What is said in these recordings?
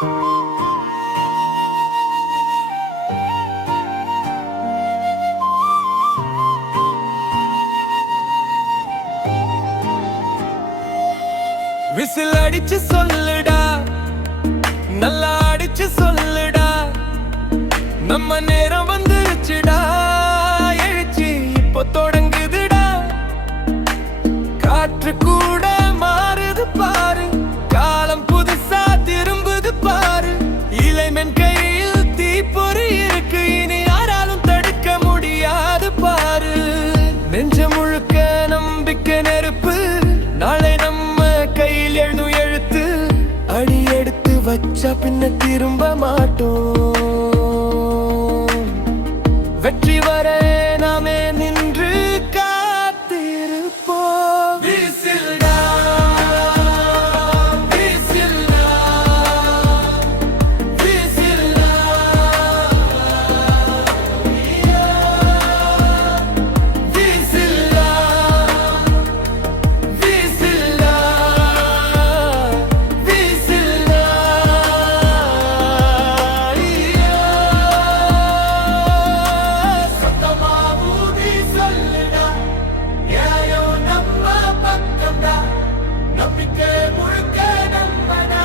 Whistle அடிச்சு சொல்லுடா, நல்லா அடிச்சு சொல்லுடா, நம்ம நேரம் வந்துருச்சுடா, எழுச்சி இப்போ தொடங்குதுடா. காற்று கூட மாறுது பாரு, காலம் புதுசா திரும்புது பாரு. இளைஞன் கையில் தீப்பொறி இருக்கு, இனி யாராலும் தடுக்க முடியாது பாரு. நெஞ்ச முழுக்க நம்பிக்கை நெருப்பு, நாளை நம்ம கையில் எழுதும் எழுத்து. அடி எடுத்து வச்சா பின்ன திரும்ப மாட்டோம். வெற்றி வர நாமே நின்று காத்திருப்போம். வீசில்டா, வீசில்டா, வீசில்டா, வீசில்டா, வீசில்டா, வீசில்டா. சத்தமா ஊதி சொல்லுடா, யாயோ நம்ம பக்கம்டா, நம்பிக்கை முழுக்க நம்மனா.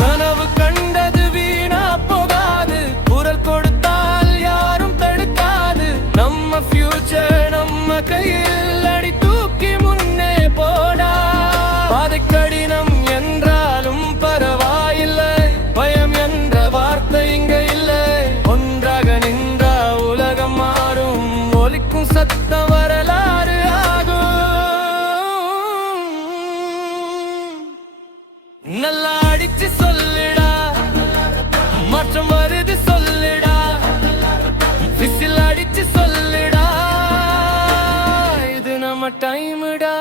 கனவு கண்டது வீணா போகாது, குரல் கொடுத்தால் யாரும் தடுக்காது. நம்ம ஃபியூச்சர் நம்ம கையில், அடி தூக்கி முன்னே போடா. பாதை கடினம் என்றாலும் பரவாயில்லை, பயம் என்ற வார்த்தை இங்க இல்லை. ஒன்றாக நின்றா உலகம் மாறும், ஒலிக்கும் சத்தம் வரலாறு ஆகும். நல்லா அடிச்சு சொல்லுடா, மாற்றம் வருது சொல்லுடா, விசில் அடிச்சு சொல்லுடா, இது நம்ம டைமுடா.